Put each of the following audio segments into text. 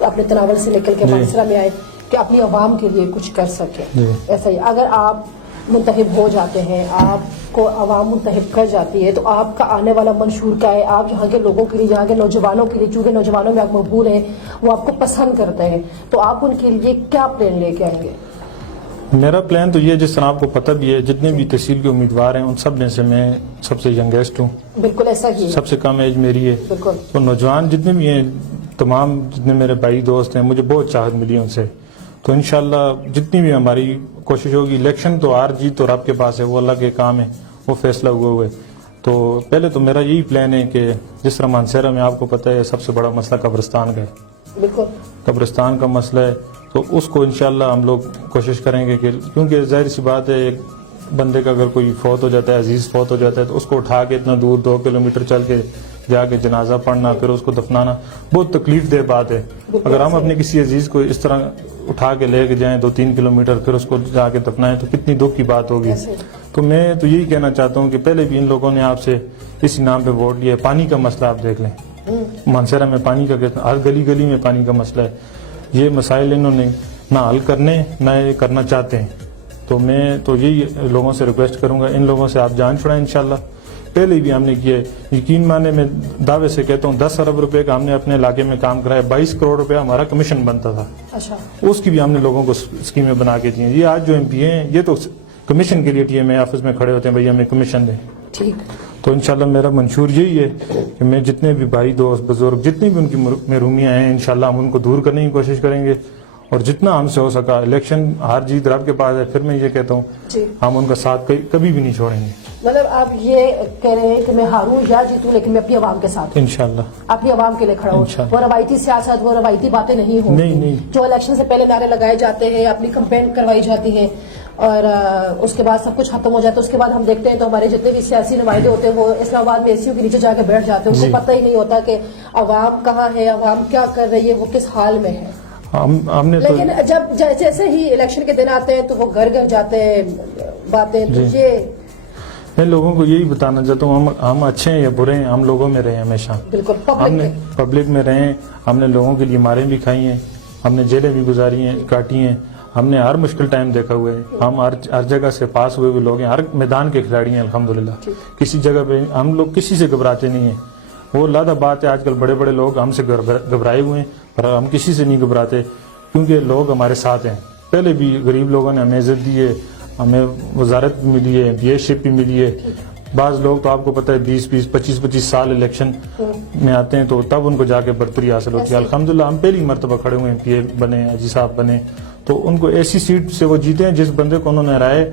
اپنے تناول سے نکل کے مانسرا میں آئے کہ اپنی عوام کے لیے کچھ کر سکیں. ایسا ہی اگر آپ منتخب ہو جاتے ہیں, آپ کو عوام منتخب کر جاتی ہے, تو آپ کا آنے والا منشور کیا ہے؟ آپ یہاں کے لوگوں کے لیے, یہاں کے نوجوانوں کے لیے, چونکہ نوجوانوں میں آپ مقبول ہیں, وہ آپ کو پسند کرتے ہیں, تو آپ ان کے لیے کیا پلان لے کے آئیں گے؟ میرا پلان تو یہ, جس طرح آپ کو پتہ بھی ہے, جتنے بھی تحصیل کے امیدوار ہیں ان سب میں سے میں سب سے ینگیسٹ ہوں. بالکل ایسا ہی, سب سے کم ایج میری ہے. بالکل. تو نوجوان جتنے بھی ہیں, تمام جتنے میرے بھائی دوست ہیں, مجھے بہت چاہت ملی ان سے. تو انشاءاللہ جتنی بھی ہماری کوشش ہوگی, الیکشن تو ہار جیت تو رب کے پاس ہے, وہ اللہ کے کام ہے, وہ فیصلہ ہوئے ہوئے. تو پہلے تو میرا یہی پلان ہے کہ جس طرح مانسہرہ میں آپ کو پتہ ہے سب سے بڑا مسئلہ قبرستان کا ہے. بالکل. قبرستان کا مسئلہ ہے, تو اس کو انشاءاللہ ہم لوگ کوشش کریں گے کہ, کیونکہ ظاہر سی بات ہے ایک بندے کا اگر کوئی فوت ہو جاتا ہے, عزیز فوت ہو جاتا ہے, تو اس کو اٹھا کے اتنا دور 2 کلومیٹر چل کے جا کے جنازہ پڑھنا, پھر اس کو دفنانا بہت تکلیف دہ بات ہے. اگر ہم اپنے کسی عزیز کو اس طرح اٹھا کے لے کے جائیں 2-3 کلومیٹر, پھر اس کو جا کے دفنائیں, تو کتنی دکھ کی بات ہوگی. تو میں تو یہی کہنا چاہتا ہوں کہ پہلے بھی ان لوگوں نے آپ سے اسی نام پہ ووٹ لیا. پانی کا مسئلہ آپ دیکھ لیں, مانسہرہ میں پانی کا, ہر گلی گلی میں پانی کا مسئلہ ہے. یہ مسائل انہوں نے نہ حل کرنے نہ یہ کرنا چاہتے ہیں. تو میں تو یہی لوگوں سے ریکویسٹ کروں گا, ان لوگوں سے آپ جان چھڑائیں انشاءاللہ. پہلے بھی ہم نے کیے, یقین مانے میں دعوے سے کہتا ہوں 10 ارب روپے کا ہم نے اپنے علاقے میں کام کرایا, 22 کروڑ روپے ہمارا کمیشن بنتا تھا. اچھا. اس کی بھی ہم نے لوگوں کو اسکیمیں بنا کے دی ہیں. یہ آج جو ایم پی ہیں یہ تو کمیشن کے لیے ٹی ایم اے آفس میں کھڑے ہوتے ہیں, بھائی ہمیں کمیشن دیں. ٹھیک. تو انشاءاللہ میرا منشور یہی ہے کہ میں جتنے بھی بھائی دوست بزرگ جتنی بھی ان کی محرومیاں ہیں انشاءاللہ ہم ان کو دور کرنے کی کوشش کریں گے, اور جتنا ہم سے ہو سکا. الیکشن ہار جیت رب کے پاس ہے, پھر میں یہ کہتا ہوں ہم ان کا ساتھ کبھی بھی نہیں چھوڑیں گے. مطلب آپ یہ کہہ رہے ہیں کہ میں ہاروں یا جیتوں, لیکن میں اپنی عوام کے ساتھ انشاءاللہ اپنی عوام کے لیے کھڑا ہوں. وہ روایتی سیاست, وہ روایتی باتیں نہیں ہوں جو الیکشن سے پہلے نعرے لگائے جاتے ہیں, اپنی کمپین کروائی جاتی ہے, اور اس کے بعد سب کچھ ختم ہو جاتا ہے. اس کے بعد ہم دیکھتے ہیں تو ہمارے جتنے بھی سیاسی نمائندے ہوتے ہیں وہ اسلام آباد میں اے سی یو کے نیچے جا کے بیٹھ جاتے ہیں. ان کو پتہ ہی نہیں ہوتا کہ عوام کہاں ہے, عوام کیا کر رہی ہے, وہ کس حال میں ہے. لیکن جب جیسے ہی الیکشن کے دن آتے ہیں تو وہ گھر گھر جاتے ہیں باتیں. تو یہ میں لوگوں کو یہی بتانا چاہتا ہوں, ہم اچھے ہیں یا برے ہیں, ہم لوگوں میں رہے ہمیشہ. بالکل ہم نے پبلک میں رہے ہیں, ہم نے لوگوں کے لیے ماریں بھی کھائی ہیں, ہم نے جیلیں بھی گزاری ہیں, کاٹی ہیں, ہم نے ہر مشکل ٹائم دیکھا ہوا ہے. ہم ہر جگہ سے پاس ہوئے لوگ ہیں, ہر میدان کے کھلاڑی ہیں الحمدللہ. کسی جگہ پہ ہم لوگ کسی سے گھبراتے نہیں ہیں. وہ لادہ بات ہے, آج کل بڑے بڑے لوگ ہم سے گھبرائے ہوئے ہیں, پر ہم کسی سے نہیں گھبراتے کیونکہ لوگ ہمارے ساتھ ہیں. پہلے بھی غریب لوگوں نے ہمیں عزت دی ہے, ہمیں وزارت بھی ملی ہے, پی اے شپ بھی ملی ہے. بعض لوگ تو آپ کو پتہ ہے 20-25 سال الیکشن میں آتے ہیں تو تب ان کو جا کے برتری حاصل ہوتی ہے. الحمدللہ ہم پہلی مرتبہ کھڑے ہوئے ہیں, پی اے بنے, حاجی صاحب بنے, تو ان کو ایسی سیٹ سے وہ جیتے ہیں جس بندے کو انہوں نے ہرائے.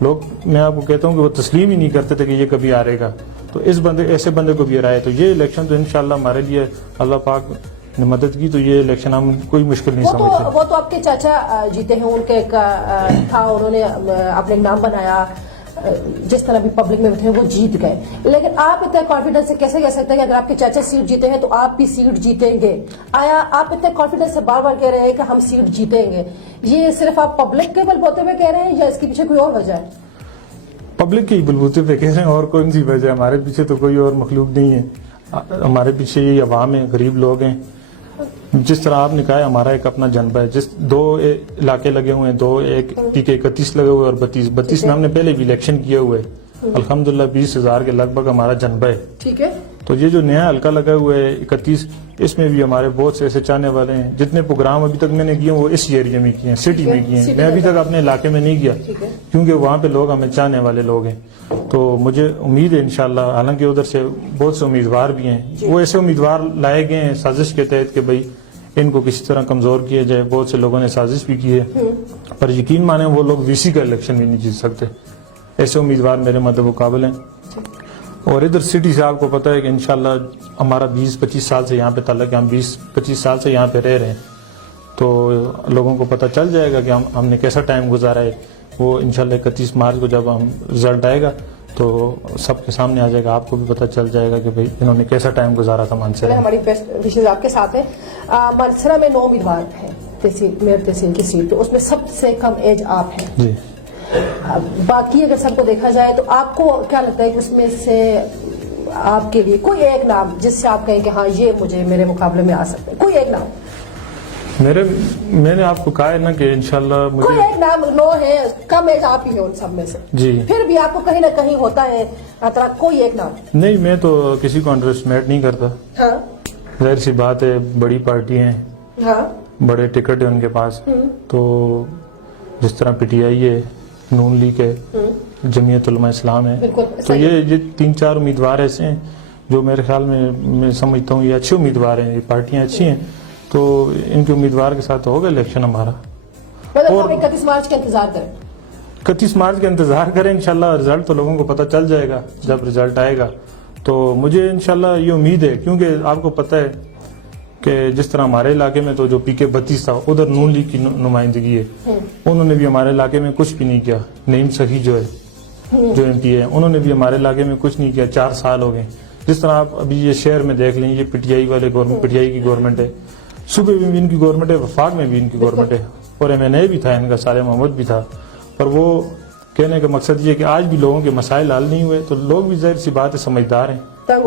لوگ میں آپ کو کہتا ہوں کہ وہ تسلیم ہی نہیں کرتے تھے کہ یہ کبھی ہارے گا, تو ایسے بندے کو بھی ہرائے. تو یہ الیکشن تو انشاءاللہ ہمارے لیے اللہ پاک نے مدد کی, تو یہ الیکشن ہم کوئی مشکل نہیں سمجھتے. وہ تو آپ کے چاچا جیتے ہیں, ان کے تھا, انہوں نے اپنے نام بنایا, جس طرح بھی پبلک میں تھے وہ جیت گئے. لیکن آپ اتنے کانفیڈنس سے کیسے کہہ سکتے ہیں کہ اگر آپ کے چاچا سیٹ جیتے ہیں تو آپ بھی سیٹ جیتیں گے؟ آیا آپ اتنے کانفیڈنس سے بار بار کہہ رہے ہیں کہ ہم سیٹ جیتیں گے, یہ صرف آپ پبلک کے بل بوتے ہوئے کہہ رہے ہیں یا اس کے پیچھے کوئی اور وجہ ہے؟ پبلک کے ہی بلبوتے پہ کہہ رہے ہیں, اور کون سی وجہ ہے؟ ہمارے پیچھے تو کوئی اور مخلوق نہیں ہے. ہمارے پیچھے یہی عوام ہے, غریب لوگ ہیں. جس طرح آپ نے کہا ہمارا ایک اپنا جنبہ ہے, جس 2 علاقے لگے ہوئے ہیں, 2 ایک پی کے 31 لگے ہوئے اور 32 میں ہم نے پہلے بھی الیکشن کیے ہوئے. الحمدللہ 20,000 کے لگ بھگ ہمارا جنبہ ہے. ٹھیک ہے. تو یہ جو نیا حلقہ لگا ہوا ہے 31, اس میں بھی ہمارے بہت سے ایسے چاہنے والے ہیں. جتنے پروگرام ابھی تک میں نے کیے وہ اس ایریا میں کیے ہیں, سٹی میں کیے ہیں. میں ابھی تک اپنے علاقے میں نہیں کیا کیونکہ وہاں پہ لوگ ہمیں چاہنے والے لوگ ہیں. تو مجھے امید ہے انشاءاللہ, حالانکہ ادھر سے بہت سے امیدوار بھی ہیں, وہ ایسے امیدوار لائے گئے ہیں سازش کے تحت کہ بھائی ان کو کسی طرح کمزور کیا جائے. بہت سے لوگوں نے سازش بھی کی ہے, پر یقین مانیں وہ لوگ وی سی کا الیکشن بھی نہیں جیت سکتے. ایسے امیدوار میرے مد مقابل ہیں. اور ادھر سٹی سے آپ کو پتہ ہے کہ انشاءاللہ ہمارا 20-25 سال سے یہاں پہ تعلق ہے, ہم 20-25 سال سے یہاں پہ رہ رہے ہیں. تو لوگوں کو پتہ چل جائے گا کہ ہم نے کیسا ٹائم گزارا ہے. وہ انشاءاللہ 31 مارچ کو جب ہم رزلٹ آئے گا تو سب کے سامنے آ جائے گا, آپ کو بھی پتہ چل جائے گا کہ بھئی انہوں نے کیسا ٹائم گزارا تھا مانسہرہ میں. ہماری بیسٹ وشز آپ کے ساتھ ہیں. مانسہرہ میں 9 امیدوار ہیں میئر تحصیل کی سیٹ, تو اس میں سب سے کم ایج آپ ہیں. جی. باقی اگر سب کو دیکھا جائے تو آپ کو کیا لگتا ہے کہ اس میں سے آپ کے لیے کوئی ایک نام جس سے آپ کہیں کہ ہاں یہ مجھے میرے مقابلے میں آ سکتے ہیں, کوئی ایک نام؟ میں نے آپ کو کہا ہے نا کہ انشاءاللہ کوئی مجھے ایک نام نو ہے, کم ایج آپ ہی ہے ان سب میں سے, جی پھر بھی آپ کو کہیں نہ کہیں ہوتا ہے اعتراض, کوئی ایک نام. نہیں, میں تو کسی کو انڈر اسٹیمیٹ نہیں کرتا. ہاں ظاہر سی بات ہے, بڑی پارٹی ہیں, ہاں بڑے ٹکٹ ہیں ان کے پاس, تو جس طرح پی ٹی آئی ہے, نون لیگ ہے, جمعیت علماء اسلام ہے, بالکل تو صحیح. یہ 3-4 امیدوار ایسے ہیں جو میرے خیال میں سمجھتا ہوں یہ اچھے امیدوار ہیں, یہ پارٹیاں اچھی ہیں, تو ان کے امیدوار کے ساتھ ہوگا الیکشن ہمارا. مطلب ہم 31 مارچ کا انتظار کریں. 31 مارچ کا انتظار کریں, انشاءاللہ رزلٹ تو لوگوں کو پتہ چل جائے گا جب رزلٹ آئے گا. تو مجھے انشاءاللہ یہ امید ہے, کیونکہ آپ کو پتہ ہے کہ جس طرح ہمارے علاقے میں تو جو پی کے 32 تھا, ادھر نون لیگ کی نمائندگی ہے, انہوں نے بھی ہمارے علاقے میں کچھ بھی نہیں کیا. نعیم سخی جو ہے, جو ایم پی ہے, انہوں نے بھی ہمارے علاقے میں کچھ نہیں کیا. 4 سال ہو گئے. جس طرح آپ ابھی یہ شہر میں دیکھ لیں, یہ پی ٹی آئی والے گورنمنٹ, پی ٹی آئی کی گورنمنٹ ہے, صوبے میں بھی ان کی گورنمنٹ ہے, وفاق میں بھی ان کی گورنمنٹ ہے, اور ایم این اے بھی تھا ان کا, صالح محمد بھی تھا. پر وہ کہنے کا مقصد یہ کہ آج بھی لوگوں کے مسائل حل نہیں ہوئے, تو لوگ بھی ظاہر سی بات ہے سمجھدار ہیں,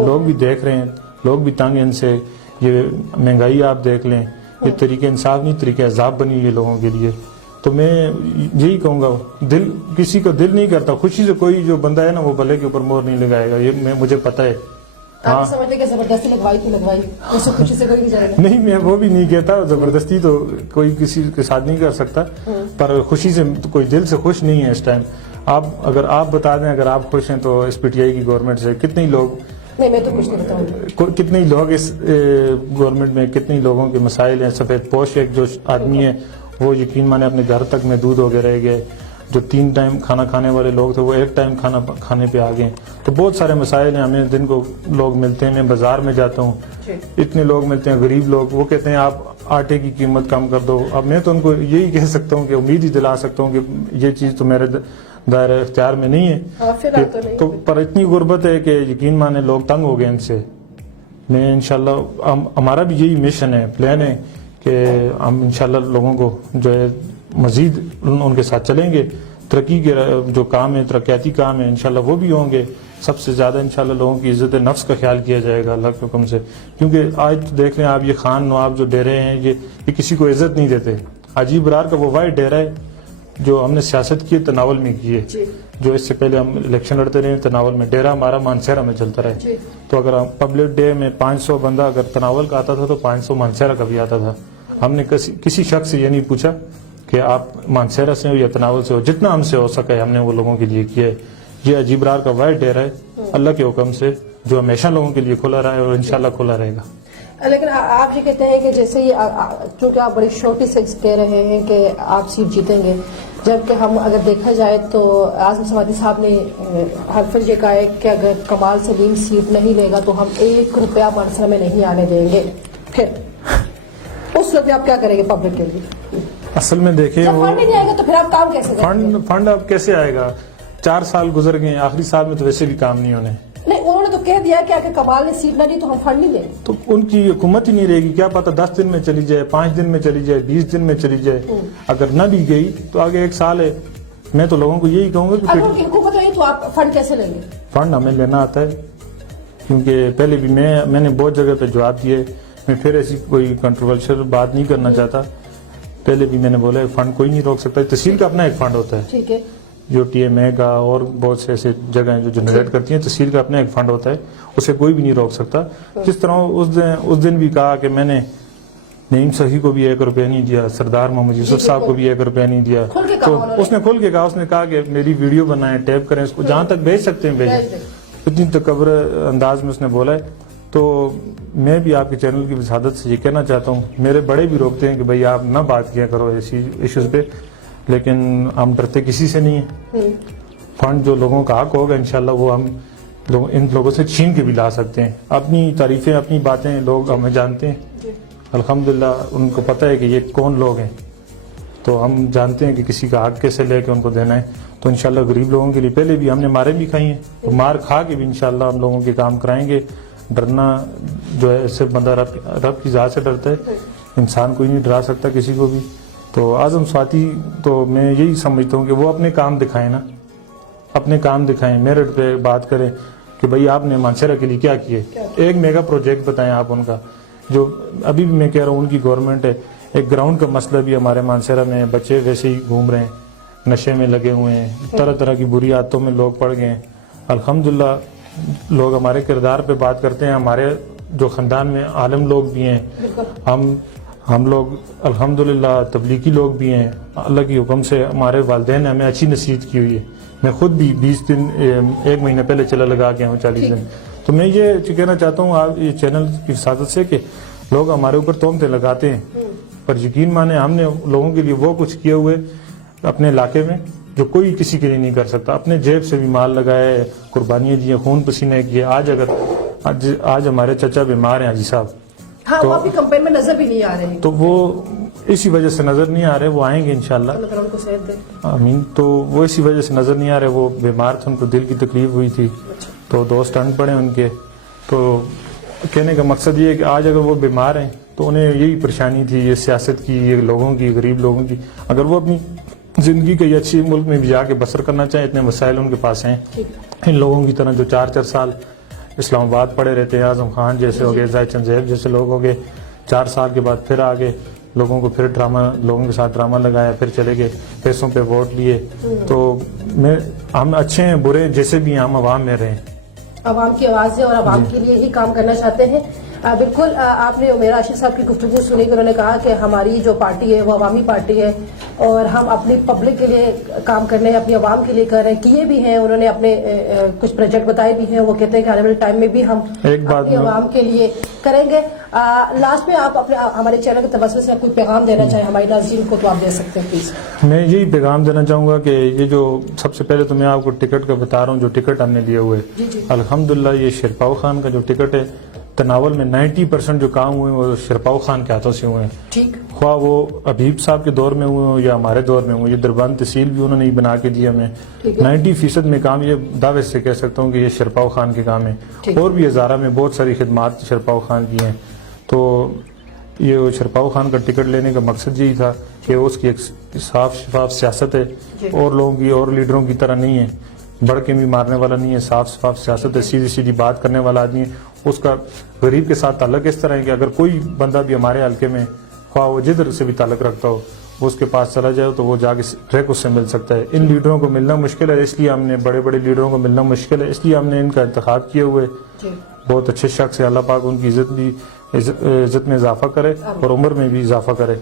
لوگ بھی دیکھ رہے ہیں, لوگ بھی تنگ ہیں ان سے. یہ مہنگائی آپ دیکھ لیں, یہ طریقہ انصاف نہیں, طریقہ عذاب بنی ہوئی ہے لوگوں کے لیے. تو میں یہی کہوں گا, کسی کو دل نہیں کرتا خوشی سے, کوئی جو بندہ ہے نا وہ بلے کے اوپر مور نہیں لگائے گا, یہ مجھے پتہ ہے. آپ سمجھتے کہ زبردستی لگوائی, اس سے خوشی سے کوئی نہیں جائے گا. نہیں, میں وہ بھی نہیں کہتا, زبردستی تو کوئی کسی کے ساتھ نہیں کر سکتا, پر خوشی سے کوئی دل سے خوش نہیں ہے اس ٹائم. اگر آپ بتا دیں, اگر آپ خوش ہیں تو اس پی ٹی آئی کی گورنمنٹ سے کتنے لوگ, نہیں میں تو کچھ نہیں بتاؤں, کتنے لوگ اس گورنمنٹ میں, کتنے لوگوں کے مسائل ہیں. سفید پوش ایک جو آدمی ہے وہ یقین مانے اپنے گھر تک محدود ہو کے رہ گئے. جو 3 ٹائم کھانا کھانے والے لوگ تھے وہ 1 ٹائم کھانا کھانے پہ آ گئے. تو بہت سارے مسائل ہیں, ہمیں دن کو لوگ ملتے ہیں, میں بازار میں جاتا ہوں, اتنے لوگ ملتے ہیں, غریب لوگ, وہ کہتے ہیں آپ آٹے کی قیمت کم کر دو. اب میں تو ان کو یہی کہہ سکتا ہوں کہ امید ہی دلا سکتا ہوں کہ یہ چیز تو میرے دائرہ اختیار میں نہیں ہے, تو پر اتنی غربت ہے کہ یقین مانے لوگ تنگ ہو گئے ان سے. میں انشاءاللہ ہمارا بھی یہی مشن ہے, پلان ہے کہ ہم انشاءاللہ لوگوں کو جو ہے مزید ان کے ساتھ چلیں گے. ترقی کے جو کام ہے, ترقیاتی کام ہے, انشاءاللہ وہ بھی ہوں گے. سب سے زیادہ انشاءاللہ لوگوں کی عزت نفس کا خیال کیا جائے گا اللہ کے حکم سے, کیونکہ آج تو دیکھ لیں آپ, یہ خان نواب جو ڈیرے ہیں یہ کسی کو عزت نہیں دیتے. حاجی برار کا وہ واحد ڈیرہ ہے جو ہم نے سیاست کی تناول میں کی ہے, جو اس سے پہلے ہم الیکشن لڑتے رہے تناول میں. ڈیرہ ہمارا مانسہرہ میں چلتا رہے, تو اگر پبلک ڈے میں 500 بندہ اگر تناول کا آتا تھا تو 500 مانسہرہ کا بھی آتا تھا. ہم نے کسی شخص سے یہ نہیں پوچھا کہ آپ مانسہرہ سے ہو یا تناول سے ہو, جتنا ہم سے ہو سکے ہم نے وہ لوگوں کے لیے کیا ہے. یہ عجیب برار کا واحد ڈیرہ ہے اللہ کے حکم سے جو ہمیشہ لوگوں کے لیے کھلا رہا ہے اور انشاءاللہ کھلا رہے گا. لیکن آپ یہ کہتے ہیں کہ جیسے یہ, چونکہ آپ بڑی شورٹی سے کہہ رہے ہیں کہ آپ سیٹ جیتیں گے, جبکہ ہم اگر دیکھا جائے تو اعظم سماعتی صاحب نے حلف یہ کہا ہے کہ اگر کمال سلیم سیٹ نہیں لے گا تو ہم 1 روپیہ مانسہرہ میں نہیں آنے دیں گے. پھر اس وقت آپ کیا کریں گے پبلک کے لیے؟ اصل میں دیکھیں, جب فنڈ نہیں آئے گا تو پھر آپ کام کیسے کریں گے؟ فنڈ اب کیسے آئے گا؟ 4 سال گزر گئے, آخری سال میں تو ویسے بھی کام نہیں ہونے. نہیں, انہوں نے تو کہہ دیا کہ اگر کمال نے سیٹ نہ دی تو ہم فنڈ نہیں دیں. تو ان کی حکومت ہی نہیں رہے گی, کیا پتہ 10 دن میں چلی جائے, 5 دن میں چلی جائے, 20 دن میں چلی جائے. اگر نہ بھی گئی تو آگے 1 سال ہے. میں تو لوگوں کو یہی کہوں گا کہ اگر ان کی حکومت رہی تو آپ فنڈ کیسے لیں گے؟ فنڈ ہمیں لینا آتا ہے, کیونکہ پہلے بھی میں نے بہت جگہ پہ جواب دیے. میں پھر ایسی کوئی کنٹروورشل بات نہیں کرنا چاہتا. پہلے بھی میں نے بولا فنڈ کوئی نہیں روک سکتا. تحصیل کا اپنا ایک فنڈ ہوتا ہے, ٹھیک ہے, جو ٹی ایم اے کا اور بہت سے ایسے جگہیں جو جنریٹ کرتی ہیں. تحصیل کا اپنا ایک فنڈ ہوتا ہے, اسے کوئی بھی نہیں روک سکتا. جس طرح اس دن بھی کہا کہ میں نے نعیم سخی کو بھی 1 روپیہ نہیں دیا, سردار محمد یوسف صاحب کو بھی 1 روپیہ نہیں دیا. تو اس نے کھل کے کہا, اس نے کہا کہ میری ویڈیو بنائیں, ٹیپ کریں, اس کو جہاں تک بھیج سکتے ہیں بھیجیں. اتنی تکبر انداز میں اس نے بولا ہے. تو میں بھی آپ کے چینل کی وسادت سے یہ کہنا چاہتا ہوں, میرے بڑے بھی روکتے ہیں کہ بھائی آپ نہ بات کیا کرو ایسی ایشوز پہ, لیکن ہم ڈرتے کسی سے نہیں ہیں. فنڈ جو لوگوں کا حق ہوگا انشاءاللہ وہ ہم ان لوگوں سے چھین کے بھی لا سکتے ہیں. اپنی تعریفیں, اپنی باتیں لوگ ہمیں جانتے ہیں, الحمدللہ ان کو پتہ ہے کہ یہ کون لوگ ہیں. تو ہم جانتے ہیں کہ کسی کا حق کیسے لے کے ان کو دینا ہے. تو انشاءاللہ غریب لوگوں کے لیے پہلے بھی ہم نے ماریں بھی کھائی ہیں, تو مار کھا کے بھی انشاءاللہ ہم لوگوں کے کام کرائیں گے. ڈرنا جو ہے صرف بندہ رب کی ذات سے ڈرتا ہے, انسان کوئی نہیں ڈرا سکتا کسی کو بھی. تو اعظم سماعتی تو میں یہی سمجھتا ہوں کہ وہ اپنے کام دکھائیں نا, اپنے کام دکھائیں, میرٹ پہ بات کریں کہ بھئی آپ نے مانسہرہ کے لیے کیا کیے. ایک میگا پروجیکٹ بتائیں آپ ان کا, جو ابھی بھی میں کہہ رہا ہوں ان کی گورنمنٹ ہے. ایک گراؤنڈ کا مسئلہ بھی ہمارے مانسہرہ میں، بچے ویسے ہی گھوم رہے ہیں، نشے میں لگے ہوئے ہیں، طرح طرح کی بری عادتوں میں لوگ پڑ گئے ہیں. الحمدللہ لوگ ہمارے کردار پہ بات کرتے ہیں. ہمارے جو خاندان میں عالم لوگ بھی ہیں، ہم لوگ الحمدللہ تبلیغی لوگ بھی ہیں. اللہ کی حکم سے ہمارے والدین نے ہمیں اچھی نصیحت کی ہوئی ہے. میں خود بھی 20 دن 1 مہینہ پہلے چلا لگا کے ہوں 40 دن. تو میں یہ کہنا چاہتا ہوں آپ یہ چینل کی وساطت سے کہ لوگ ہمارے اوپر تہمتیں لگاتے ہیں، پر یقین مانیں ہم نے لوگوں کے لیے وہ کچھ کیے ہوئے اپنے علاقے میں جو کوئی کسی کے لیے نہیں کر سکتا. اپنے جیب سے بھی مال لگائے، قربانیاں دی، خون پسینے کیے. آج ہمارے چچا بیمار ہیں حاجی صاحب، ہاں وہ بھی کمپین میں نظر بھی نہیں آ رہے ہیں، تو وہ اسی وجہ سے نظر نہیں آ رہے. وہ آئیں گے انشاءاللہ، اللہ تعالیٰ ان کو صحت دے. آمین. تو وہ اسی وجہ سے نظر نہیں آ رہے. وہ بیمار تھے، ان کو دل کی تکلیف ہوئی تھی، تو 2 اسٹنٹ پڑے ان کے. تو کہنے کا مقصد یہ ہے کہ آج اگر وہ بیمار ہیں تو انہیں یہی پریشانی تھی، یہ سیاست کی، یہ لوگوں کی، غریب لوگوں کی. اگر وہ اپنی زندگی کے اچھی ملک میں بھی جا کے بسر کرنا چاہیں، اتنے وسائل ان کے پاس ہیں. ان لوگوں کی طرح جو 4 سال اسلام آباد پڑے رہتے ہیں، اعظم خان جیسے ہو گئے، زاہد چند زیب جیسے لوگ ہو گئے، 4 سال کے بعد پھر آگے لوگوں کو پھر لوگوں کے ساتھ ڈرامہ لگایا، پھر چلے گئے، پیسوں پہ ووٹ لیے. تو ہم اچھے ہیں برے جیسے بھی ہیں، ہم عوام میں رہیں. عوام کی آواز ہے اور عوام کے لیے ہی کام کرنا چاہتے ہیں. بالکل آپ نے عمیر راشد صاحب کی گفتگو سنی کہ انہوں نے کہا کہ ہماری جو پارٹی ہے وہ عوامی پارٹی ہے اور ہم اپنی پبلک کے لیے کام کر رہے ہیں، اپنی عوام کے لیے کر رہے ہیں. کیے بھی ہیں انہوں نے، اپنے کچھ پروجیکٹ بتائے بھی ہیں. وہ کہتے ہیں کہ آنے والے ٹائم میں بھی ہم اپنی عوام کے لیے کریں گے. لاسٹ میں آپ اپنے ہمارے چینل کے توسط سے کوئی پیغام دینا چاہیں ہمارے ناظرین کو تو آپ دے سکتے ہیں پلیز. میں یہی پیغام دینا چاہوں گا کہ یہ جو سب سے پہلے تو میں آپ کو ٹکٹ کا بتا رہا ہوں، جو ٹکٹ ہم نے لیے ہوئے الحمدللہ یہ شیرپاؤ خان کا جو ٹکٹ ہے، تناول میں 90% جو کام ہوئے وہ شیرپاؤ خان کے ہاتھوں سے ہوئے ہیں. ٹھیک، خواہ وہ حبیب صاحب کے دور میں ہوئے ہوں یا ہمارے دور میں ہوئے. یہ دربان تحصیل بھی انہوں نے ہی بنا کے دیا ہمیں. 90% میں کام یہ دعوے سے کہہ سکتا ہوں کہ یہ شیرپاؤ خان کے کام ہے. اور بھی ہزارہ میں بہت ساری خدمات شیرپاؤ خان کی ہیں. تو یہ شیرپاؤ خان کا ٹکٹ لینے کا مقصد یہی تھا کہ اس کی ایک صاف شفاف سیاست ہے، اور لوگوں کی اور لیڈروں کی طرح نہیں ہے، بڑھ کے بھی مارنے والا نہیں ہے. صاف شفاف سیاست ہے، سیدھی سیدھی بات کرنے والا آدمی ہے. اس کا غریب کے ساتھ تعلق اس طرح ہے کہ اگر کوئی بندہ بھی ہمارے حلقے میں خواہ وہ جدھر سے بھی تعلق رکھتا ہو، وہ اس کے پاس چلا جائے تو وہ جا کے ڈائریکٹ اس سے مل سکتا ہے. ان لیڈروں کو ملنا مشکل ہے، اس لیے ہم نے بڑے بڑے لیڈروں کو ملنا مشکل ہے، اس لیے ہم نے ان کا انتخاب کیے ہوئے. بہت اچھے شخص ہے، اللہ پاک ان کی عزت میں اضافہ کرے اور عمر میں بھی اضافہ کرے.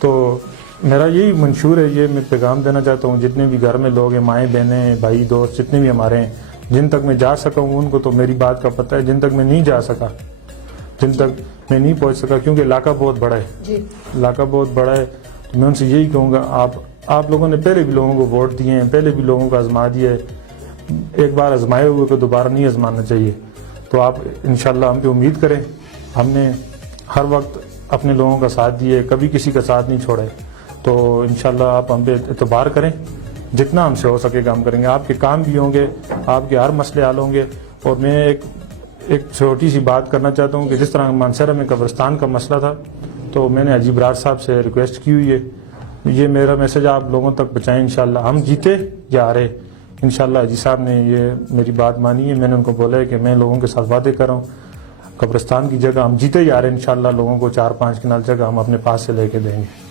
تو میرا یہی منشور ہے، یہ میں پیغام دینا چاہتا ہوں جتنے بھی گھر میں لوگ ہیں، مائیں بہنیں، بھائی دوست جتنے بھی ہمارے ہیں، جن تک میں جا سکا ہوں ان کو تو میری بات کا پتہ ہے. جن تک میں نہیں جا سکا، جن تک میں نہیں پہنچ سکا، کیونکہ علاقہ بہت بڑا ہے، علاقہ بہت بڑا ہے، تو میں ان سے یہی کہوں گا آپ لوگوں نے پہلے بھی لوگوں کو ووٹ دیے ہیں، پہلے بھی لوگوں کو آزما دیا ہے. ایک بار آزمائے ہوئے کو دوبارہ نہیں آزمانا چاہیے. تو آپ انشاءاللہ ہم پہ امید کریں. ہم نے ہر وقت اپنے لوگوں کا ساتھ دیے، کبھی کسی کا ساتھ نہیں چھوڑے. تو انشاءاللہ آپ ہم پہ اعتبار کریں، جتنا ہم سے ہو سکے کام کریں گے. آپ کے کام بھی ہوں گے، آپ کے ہر مسئلے حل ہوں گے. اور میں ایک چھوٹی سی بات کرنا چاہتا ہوں کہ جس طرح مانسہرہ میں قبرستان کا مسئلہ تھا، تو میں نے حاجی برار صاحب سے ریکویسٹ کی ہوئی ہے، یہ میرا میسج آپ لوگوں تک پہنچائیں. انشاءاللہ ہم جیتے یا ہارے، انشاءاللہ حاجی صاحب نے یہ میری بات مانی ہے. میں نے ان کو بولا ہے کہ میں لوگوں کے ساتھ وعدے کر رہا ہوں، قبرستان کی جگہ ہم جیتے یا ہارے انشاءاللہ لوگوں کو 4-5 کنال جگہ ہم اپنے پاس سے لے کے دیں گے.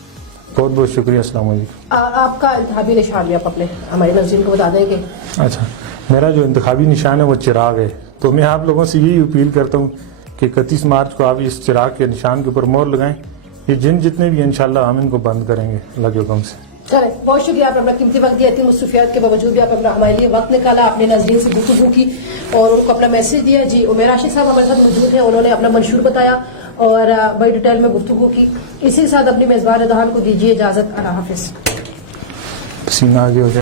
بہت بہت شکریہ. السلام علیکم. آپ کا انتخابی نشان بھی آپ اپنے ہمارے ناظرین کو بتا دیں گے. اچھا، میرا جو انتخابی نشان ہے وہ چراغ ہے. تو میں آپ لوگوں سے یہی اپیل کرتا ہوں کہ 31 مارچ کو آپ اس چراغ کے نشان کے اوپر مہر لگائیں. یہ جتنے بھی انشاءاللہ ہم ان کو بند کریں گے اللہ کے حکم سے. چلیں، بہت شکریہ. آپ نے اپنا قیمتی وقت دیا، اتنی مصروفیات کے باوجود بھی آپ اپنا ہمارے لیے وقت نکالا، اپنے ناظرین سے گفتگو کی اور ان کو اپنا میسج دیا. جی عمیر راشد صاحب ہمارے ساتھ موجود ہیں، انہوں نے اپنا منشور بتایا اور بڑی ڈیٹیل میں گفتگو کی. اسی کے ساتھ اپنی میزبان ردحان کو دیجیے اجازت. اللہ حافظ. پسینہ آگے ہو جائے.